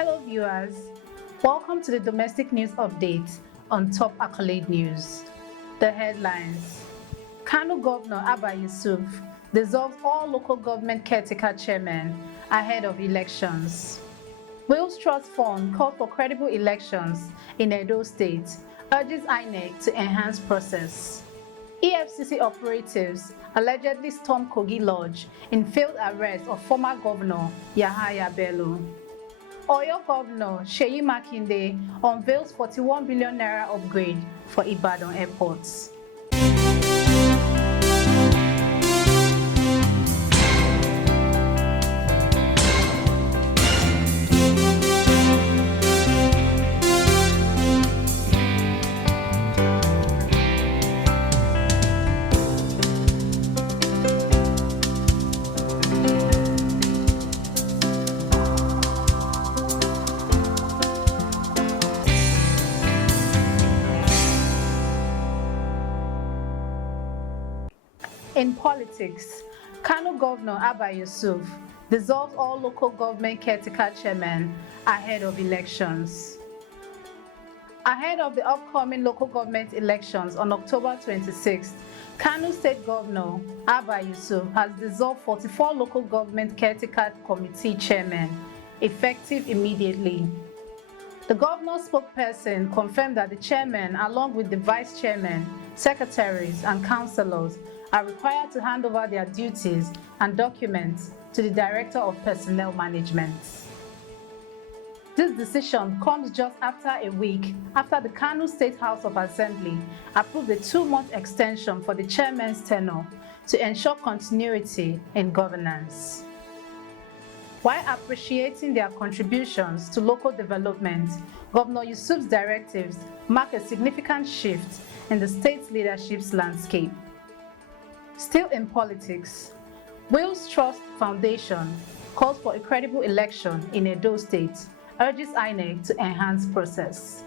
Hello viewers, welcome to the domestic news update on Top Accolade News. The headlines: Kano Governor Abba Yusuf dissolves all local government caretaker chairmen ahead of elections. Whillz Trust Fund calls for credible elections in Edo State, urges INEC to enhance process. EFCC operatives allegedly stormed Kogi Lodge in failed arrest of former governor Yahaya Bello. Oyo Governor Seyi Makinde unveils 41 billion naira upgrade for Ibadan airports. In politics, Kano Governor Abba Yusuf dissolves all local government caretaker chairmen ahead of elections. Ahead of the upcoming local government elections on October 26th, Kano State Governor Abba Yusuf has dissolved 44 local government caretaker committee chairmen, effective immediately. The governor's spokesperson confirmed that the chairmen, along with the vice chairmen, secretaries, and councillors, are required to hand over their duties and documents to the Director of Personnel Management. This decision comes just after a week after the Kano State House of Assembly approved a 2-month extension for the chairman's tenure to ensure continuity in governance. While appreciating their contributions to local development, Governor Yusuf's directives mark a significant shift in the state's leadership's landscape. Still in politics, Whillz Trust Foundation calls for a credible election in Edo State, urges INEC to enhance process.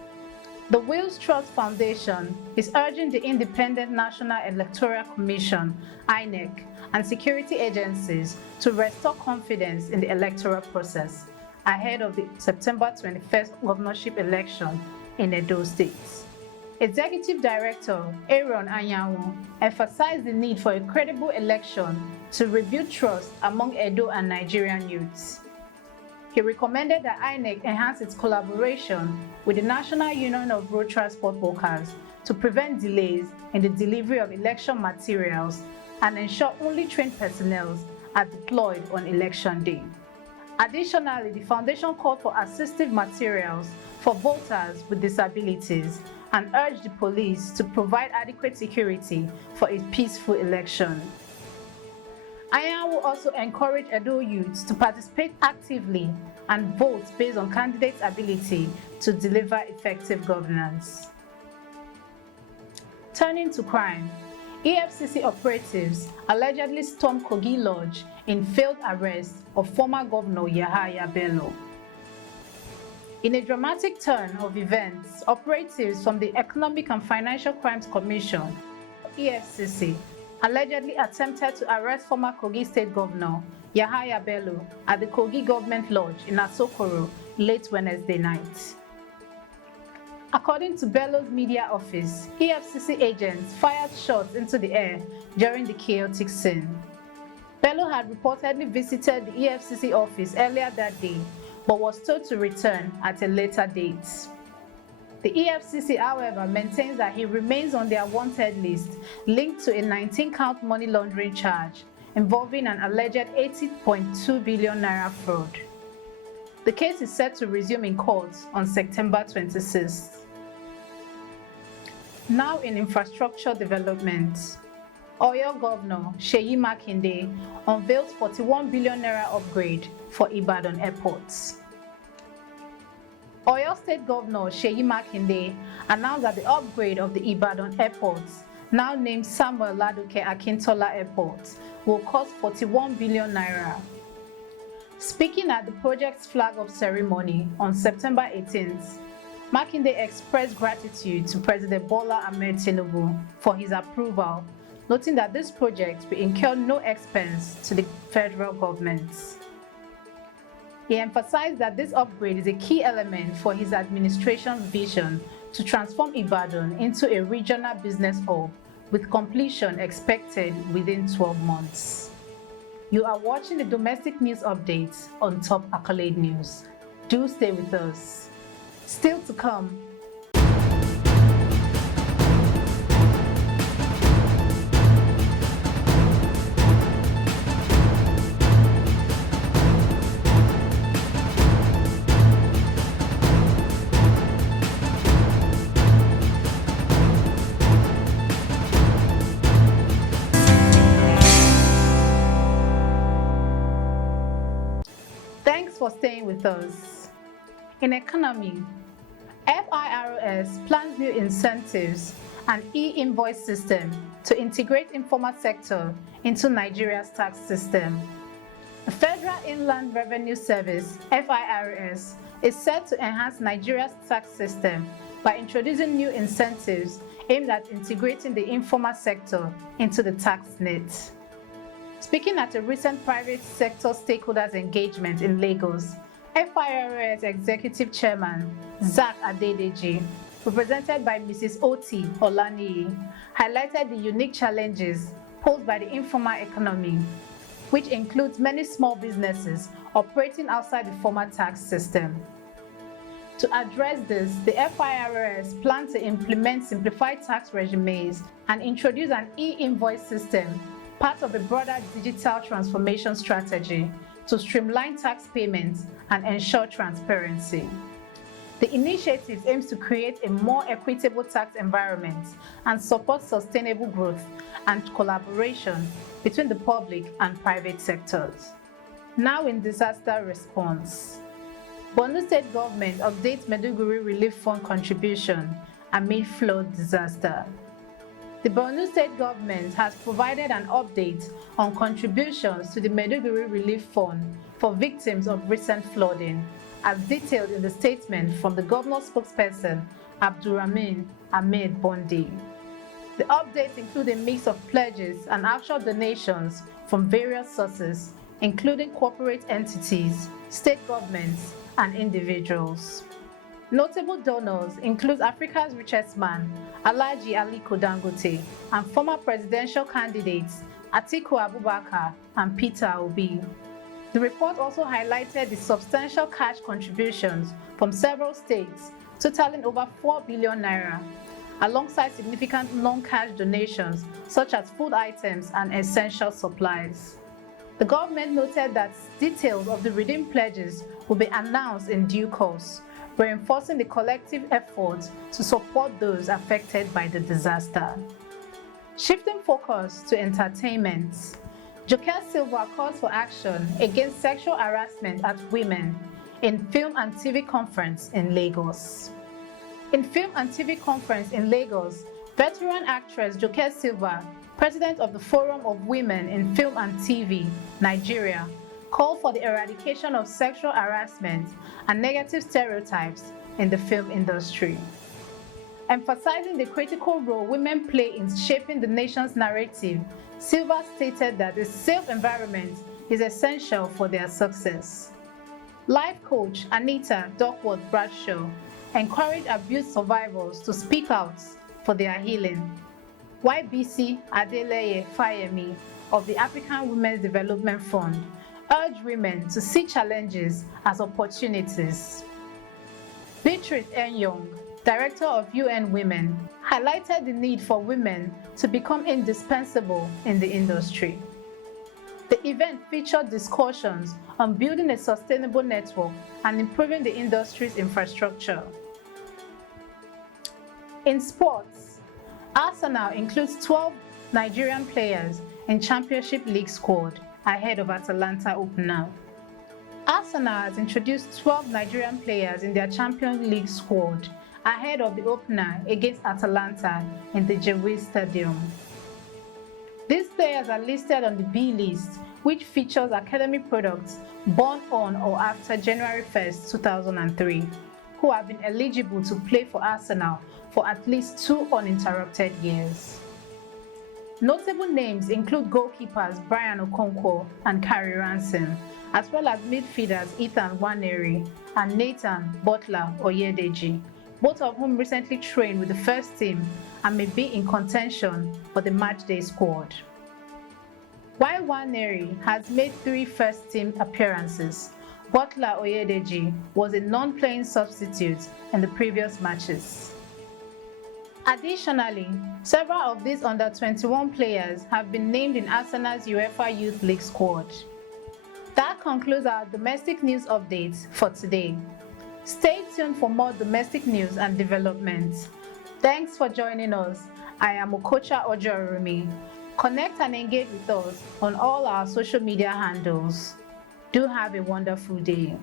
The Whillz Trust Foundation is urging the Independent National Electoral Commission, INEC, and security agencies to restore confidence in the electoral process ahead of the September 21st governorship election in Edo State. Executive Director Aaron Anyanwu emphasized the need for a credible election to rebuild trust among Edo and Nigerian youths. He recommended that INEC enhance its collaboration with the National Union of Road Transport Workers to prevent delays in the delivery of election materials and ensure only trained personnel are deployed on election day. Additionally, the foundation called for assistive materials for voters with disabilities and urged the police to provide adequate security for a peaceful election. Anyanwu also encouraged Edo youths to participate actively and vote based on candidates' ability to deliver effective governance. Turning to crime, EFCC operatives allegedly stormed Kogi Lodge in failed arrest of former governor Yahaya Bello. In a dramatic turn of events, operatives from the Economic and Financial Crimes Commission, EFCC, allegedly attempted to arrest former Kogi State Governor Yahaya Bello at the Kogi Government Lodge in Asokoro late Wednesday night. According to Bello's media office, EFCC agents fired shots into the air during the chaotic scene. Bello had reportedly visited the EFCC office earlier that day, but was told to return at a later date. The EFCC, however, maintains that he remains on their wanted list linked to a 19-count money laundering charge involving an alleged 80.2 billion naira fraud. The case is set to resume in court on September 26th. Now in infrastructure development, Oyo Governor Seyi Makinde unveils 41 billion naira upgrade for Ibadan airports. Oyo State Governor Seyi Makinde announced that the upgrade of the Ibadan airports, now named Samuel Ladoke Akintola Airport, will cost 41 billion naira. Speaking at the project's flag-off ceremony on September 18th, Makinde expressed gratitude to President Bola Ahmed Tinubu for his approval, noting that this project will incur no expense to the federal government. He emphasized that this upgrade is a key element for his administration's vision to transform Ibadan into a regional business hub, with completion expected within 12 months. You are watching the domestic news updates on Top Accolade News. Do stay with us. Still to come. Thanks for staying with us. In economy, FIRS plans new incentives and e-invoice system to integrate informal sector into Nigeria's tax system. The Federal Inland Revenue Service (FIRS) is set to enhance Nigeria's tax system by introducing new incentives aimed at integrating the informal sector into the tax net. Speaking at a recent private sector stakeholders engagement in Lagos, FIRS Executive Chairman Zach Adedeji, represented by Mrs. Oti Olaniyi, highlighted the unique challenges posed by the informal economy, which includes many small businesses operating outside the formal tax system. To address this, the FIRS plans to implement simplified tax regimes and introduce an e-invoice system, part of a broader digital transformation strategy to streamline tax payments and ensure transparency. The initiative aims to create a more equitable tax environment and support sustainable growth and collaboration between the public and private sectors. Now in disaster response. Borno State Government updates Maiduguri Relief Fund contribution amid flood disaster. The Borno State Government has provided an update on contributions to the Maiduguri Relief Fund for victims of recent flooding, as detailed in the statement from the Governor's spokesperson, Abdulrahman Ahmed Bondi. The updates include a mix of pledges and actual donations from various sources, including corporate entities, state governments, and individuals. Notable donors include Africa's richest man, Alhaji Aliko Dangote, and former presidential candidates Atiku Abubakar and Peter Obi. The report also highlighted the substantial cash contributions from several states, totaling over 4 billion naira, alongside significant non-cash donations such as food items and essential supplies. The government noted that details of the redeemed pledges will be announced in due course, reinforcing the collective effort to support those affected by the disaster. Shifting focus to entertainment, Joker Silva calls for action against sexual harassment at women in Film and TV Conference in Lagos. In Film and TV Conference in Lagos, veteran actress Joker Silva, president of the Forum of Women in Film and TV, Nigeria, called for the eradication of sexual harassment and negative stereotypes in the film industry. Emphasizing the critical role women play in shaping the nation's narrative, Silva stated that a safe environment is essential for their success. Life coach Anita Duckworth-Bradshaw encouraged abuse survivors to speak out for their healing. YBC Adeleye Fayemi of the African Women's Development Fund urged women to see challenges as opportunities. Beatrice Enyong, Director of UN Women, highlighted the need for women to become indispensable in the industry. The event featured discussions on building a sustainable network and improving the industry's infrastructure. In sports, Arsenal includes 12 Nigerian players in Championship League squad ahead of Atalanta opener. Arsenal has introduced 12 Nigerian players in their Champions League squad ahead of the opener against Atalanta in the Gewiss Stadium. These players are listed on the B list, which features academy products born on or after January 1st, 2003, who have been eligible to play for Arsenal for at least 2 uninterrupted years. Notable names include goalkeepers Brian Okonkwo and Carrie Ransom, as well as midfielders Ethan Nwaneri and Nathan Butler Oyedeji, both of whom recently trained with the first team and may be in contention for the matchday squad. While Nwaneri has made 3 first-team appearances, Butler Oyedeji was a non-playing substitute in the previous matches. Additionally, several of these under-21 players have been named in Arsenal's UEFA Youth League squad. That concludes our domestic news updates for today. Stay tuned for more domestic news and developments. Thanks for joining us. I am Okocha Ojorumi. Connect and engage with us on all our social media handles. Do have a wonderful day.